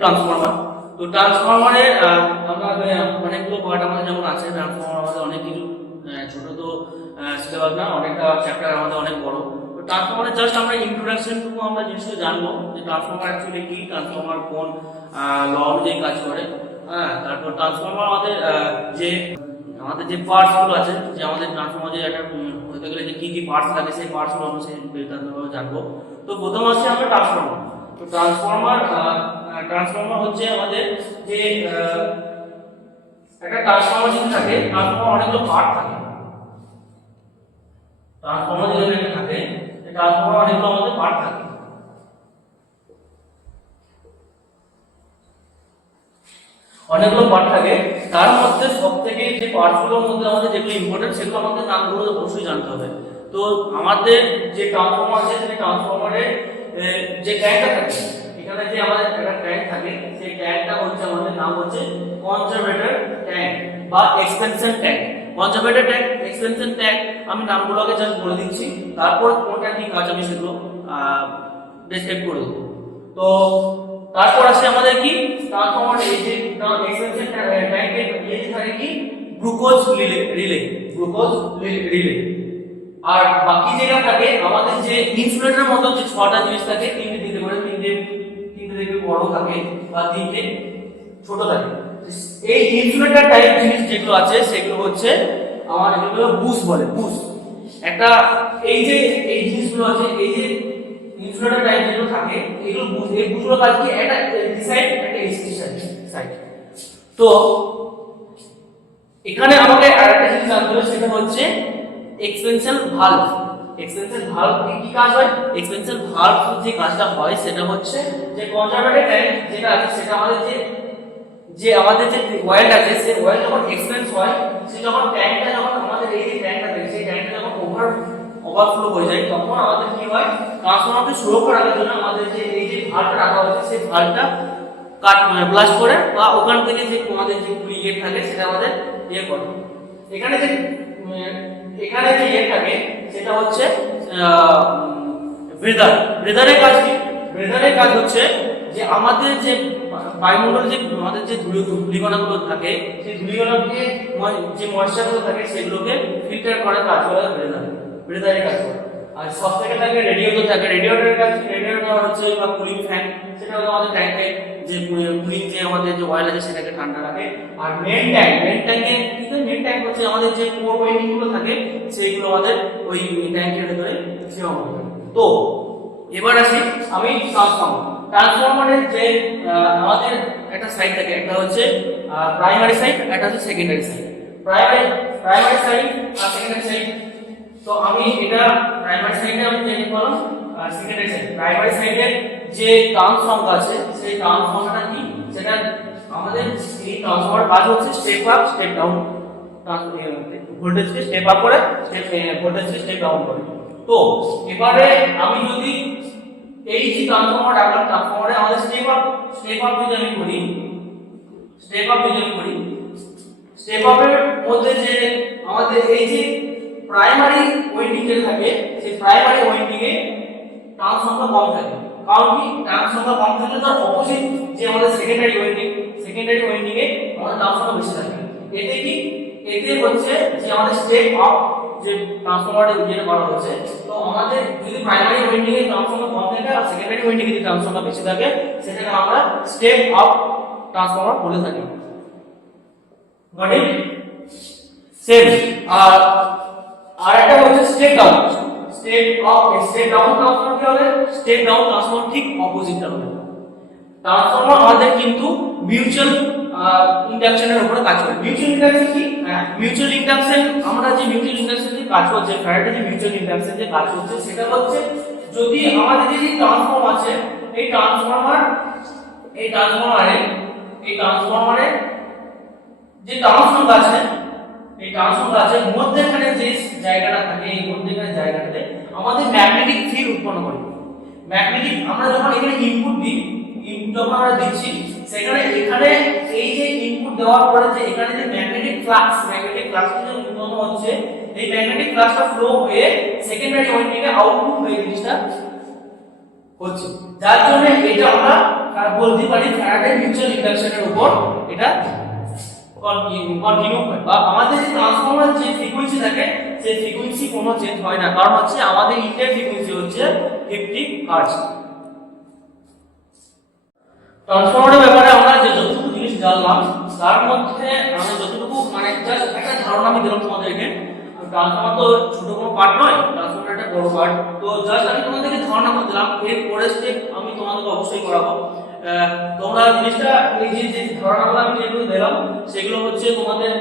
Transformer. তো ট্রান্সফরমারে আমরা অনেকগুলো পার্ট আমাদের যেমন আছে, ট্রান্সফরমার আমাদের অনেক কিছু ছোট তো সিলেবাস না, অনেকটা চ্যাপ্টার আমাদের অনেক বড়। তো ট্রান্সফরমারে জাস্ট আমরা ইন্ট্রোডাকশনটুকু আমরা জিনিসটা জানবো যে ট্রান্সফরমার অ্যাকচুয়ালি কি, ট্রান্সফরমার কোন ল অনুযায়ী কাজ করে। হ্যাঁ, তারপর ট্রান্সফরমার আমাদের যে পার্টস গুলো আছে, যে আমাদের ট্রান্সফরমার যে একটা হতে গেলে যে কি কি পার্টস লাগে সেই পার্টস গুলো আমরা সেই বিস্তারিতভাবে জানবো। তো প্রথম আছে আমরা ট্রান্সফরমার। তো ট্রান্সফরমার হচ্ছে আমাদের যে একটা ট্রান্সফরমার যদি থাকে, ট্রান্সফরমার অনেকগুলো পার্ট থাকে। ট্রান্সফরমার যদি থাকে, ট্রান্সফরমার অনেকগুলো আমাদের পার্ট থাকে। অনেকগুলো পার্ট থাকে, তার মধ্যে সবথেকে যে পার্টগুলোর মধ্যে আমাদের যেগুলো ইম্পর্টেন্ট সেগুলো আমাদের নামগুলো অবশ্যই জানতে হবে। তো আমাদের যে ট্রান্সফরমার আছে, সেই ট্রান্সফরমারের যে ট্যাঙ্কটা থাকে, এখানে যে আমাদের একটা ট্যাঙ্ক থাকে, সেই ট্যাঙ্কটা হচ্ছে আমাদের নাম হচ্ছে কনজারভেটর ট্যাঙ্ক বা expansion tank. Conservator tank, expansion tank, আমি নামগুলোকে জাস্ট বলে দিচ্ছি, তারপর কোনটা কি কাজ আমি সেগুলো ডেসক্রাইব করে দেবো। তো তারপর আছে আমাদের কি ট্রান্সফরমার, এই যে এক্সপেনশন ট্যাঙ্কের এই থাকে কি গ্লুকোজ রিলে। আর বাকি যেটা থাকে আমাদের যে ইনসুলেটরের মতো যে ছটা জিনিস থাকে, তিনটে করে, তিনটে থেকে বড় থাকে বা তিনটে ছোট থাকে। এই ইনসুলেটর টাইপ জিনিস যেগুলো আছে সেগুলো হচ্ছে আমার এগুলো বুশ বলে। বুশ একটা এই জিনিসগুলো আছে, এই যে ইনসুলেটর টাইপ যেগুলো থাকে এগুলো বুশ, এই বুশগুলো কাজ কি একটা সাইড একটা এসটি সাইড। তো এখানে আমাকে আরেকটা জিনিস জানতে হবে, সেটা হচ্ছে এক্সপেনশন ভালভ। এক্সপেনশন ভালভ কি কাজ হয়? এক্সপেনশন ভালভ যে কাজটা হয় সেটা হচ্ছে যে কনজারভেটর ট্যাঙ্ক যেটা আছে, সেটা আমাদের যে আমাদের যে অয়েল আছে, সেই অয়েল যখন এক্সপেন্স হয়, সে যখন ট্যাঙ্কটা যখন আমাদের এই যে ট্যাঙ্কটা থাকে, সেই ট্যাঙ্কটা যখন ওভারফ্লো হয়ে যায়, তখন আমাদের কি হয়, ট্রান্সফরমারকে সুরক্ষা রাখার জন্য আমাদের যে এই যে ভালভটা রাখা হয়েছে, সেই ভালভটা ব্লাস্ট করে বা ওখান থেকে যে আমাদের যে কুলিগেট থাকে সেটা আমাদের করে। এখানে যে থাকে সেটা হচ্ছে ব্রেদারের কাজ কি? ব্রেদারের কাজ হচ্ছে যে আমাদের যে বায়ুমণ্ডল, যে আমাদের যে ধূলিকণাগুলো থাকে, সেই ধূলিকণাকে যে ময়েশ্চারগুলো থাকে সেগুলোকে ফিল্টার করার কাজ করে ব্রেদারের কাজ করে। আর সব থেকে থাকে রেডিয়েটর থাকে। রেডিয়েটর হচ্ছে বা কুলিং ফ্যান, সেটা হলো আমাদের ট্যাঙ্কে যে কুলিং যে আমাদের যে অয়েল আছে সেটাকে ঠান্ডা রাখে। আর মেন ট্যাঙ্কে কি হয়? মেন ট্যাঙ্ক হচ্ছে আমাদের যে কোর ওয়াইন্ডিং গুলো থাকে, সেইগুলো আমাদের ওই ট্যাঙ্কের ভিতরে সেবা করে। তো এবার আসি আমি ট্রান্সফরমারের যে আমাদের একটা সাইড থাকে, একটা হচ্ছে প্রাইমারি সাইড, একটা হচ্ছে সেকেন্ডারি সাইড। প্রাইমারি সাইড আর সেকেন্ডারি সাইড। তো আমি এটা প্রাইমারি সাইডে আমি চেঞ্জ করলাম, আর সেকেন্ডারি সাইড। প্রাইমারি সাইডে যে ট্রান্সফর্মার আছে, সেই ট্রান্সফর্মারটা কি, সেটা আমাদের এই ট্রান্সফর্মার কাজ হচ্ছে স্টেপ আপ স্টেপ ডাউন, ভোল্টেজকে স্টেপ আপ করে ভোল্টেজকে স্টেপ ডাউন করে। তো এবারে আমি যদি এই যে ট্রান্সফরমার রাখলাম, ট্রান্সফরমারে আমাদের স্টেপ আপ যদি আমি করি, স্টেপ আপের মধ্যে যে আমাদের এই যে প্রাইমারি ওয়াইন্ডিং যে থাকে, সেই প্রাইমারি ওয়াইন্ডিং এ টার্ন সংখ্যা কম থাকে। কারণ কি, টার্ন সংখ্যা কম থাকলে তার অপোজিট যে আমাদের সেকেন্ডারি ওয়াইন্ডিং এ আমাদের টার্ন সংখ্যা বেশি থাকে। এতে হচ্ছে যে আমাদের স্টেপ আপ যে ট্রান্সফরমারের ইউনিট করা হচ্ছে, তো আমাদের যদি প্রাইমারি ওয়াইন্ডিং এ টার্ন সংখ্যা কম থাকে আর সেকেন্ডারি ওয়াইন্ডিং এ যদি টার্ন সংখ্যা বেশি থাকে, সেটাকে আমরা স্টেপ আপ ট্রান্সফরমার বলে থাকি। Got it? সেম। আর একটা হচ্ছে step down. Step down transformer কি হবে? স্টেপ ডাউন ট্রান্সফরমার ঠিক অপোজিটটা হবে। ট্রান্সফরমার আমাদের কিন্তু মিউচুয়াল ইন্ডাকশনের উপরে কাজ করে। মিউচুয়াল ইন্ডাকশন কি? মিউচুয়াল ইন্ডাকশন, আমরা যে মিউচুয়াল ইন্ডাকশন যে কাজ করছে, ফ্যারাডে যে মিউচুয়াল ইন্ডাকশন যে কাজ করছে, সেটা হচ্ছে যদি আমাদের যে ট্রান্সফরমার আছে, এই ট্রান্সফরমারে যে ট্রান্সফরমার আছে, এই ট্রান্সফরমার আছে মধ্যখানে যে জায়গাটা থাকে, এই মধ্যখানে জায়গাটাতে আমাদের ম্যাগনেটিক ফিল্ড উৎপন্ন করে। ম্যাগনেটিক, আমরা যখন এখানে ইনপুট দিই, যখন আমরা দিচ্ছি, সেখানে এখানে এই যে ইনপুট দেওয়ার পরে যে এখানে যে ম্যাগনেটিক ফ্লাক্স যে উৎপন্ন হচ্ছে, এই ম্যাগনেটিক ফ্লাক্সটা ফ্লো হয়ে সেকেন্ডারি ওয়াইন্ডিং এ আউটপুট হয়ে জিনিসটা হচ্ছে, যার জন্য এটা আমরা বলতে পারি ফ্যারাডে মিউচুয়াল ইন্ডাকশনের উপর এটা কন্টিনিউ হয়, বা আমাদের যে ট্রান্সফর্মার যে ফ্রিকোয়েন্সি থাকে সেই ফ্রিকোয়েন্সি কোনো চেঞ্জ হয় না, কারণ হচ্ছে আমাদের ইনটেক ফ্রিকোয়েন্সি হচ্ছে 50 হার্টজ। ট্রান্সফর্মারের ব্যাপারে আমরা যে যতটুকু জিনিস জানলাম তার মধ্যে আমি যতটুকু মানে জাস্ট একটা ধারণা আমি দিলাম তোমাদেরকে। ট্রান্সফর্মার তো ছোট কোনো পার্ট নয়, ট্রান্সফর্মার একটা বড় পার্ট, তো জাস্ট আমি তোমাদেরকে ধারণা করে দিলাম। এর পরের স্টেপ আমি তোমাদেরকে অবশ্যই করাবো। তোমরা জিনিসটা এই যে ধারণাগুলো আমি যেগুলো দিলাম সেগুলো হচ্ছে তোমাদের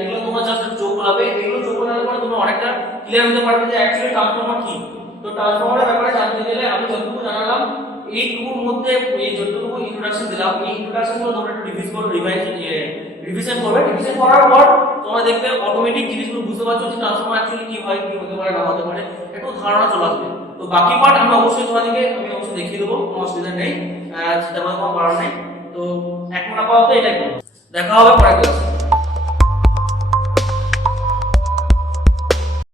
এগুলো তোমরা জাস্ট চোখ খোলাবে, এগুলো চোখ খোলার পরে তোমরা অনেকটা ক্লিয়ার হতে পারবে যে অ্যাকচুয়ালি ট্রান্সফর্মার কি। তো ট্রান্সফর্মারের ব্যাপারে জানতে গেলে আমি যতটুকু জানালাম এইটুকুর মধ্যে এই যতটুকু ইন্ট্রোডাকশন দিলাম এই ইন্ট্রোডাকশনগুলো তোমরা একটু রিভিশন করবে। রিভিশন করার পর তোমরা দেখবে অটোমেটিক জিনিসগুলো বুঝতে পারছো যে ট্রান্সফর্মার অ্যাকচুয়ালি কি হয়, কি হতে পারে না হতে পারে, একটু ধারণা চলে আসবে। তো বাকি পার্ট আমি অবশ্যই তোমাদেরকে আমি অবশ্যই দেখিয়ে দেবো, কোনো অসুবিধা নেই, সেটা কোনো করার নেই। তো এখন আপাতত এটাই দেখা হবে পরে।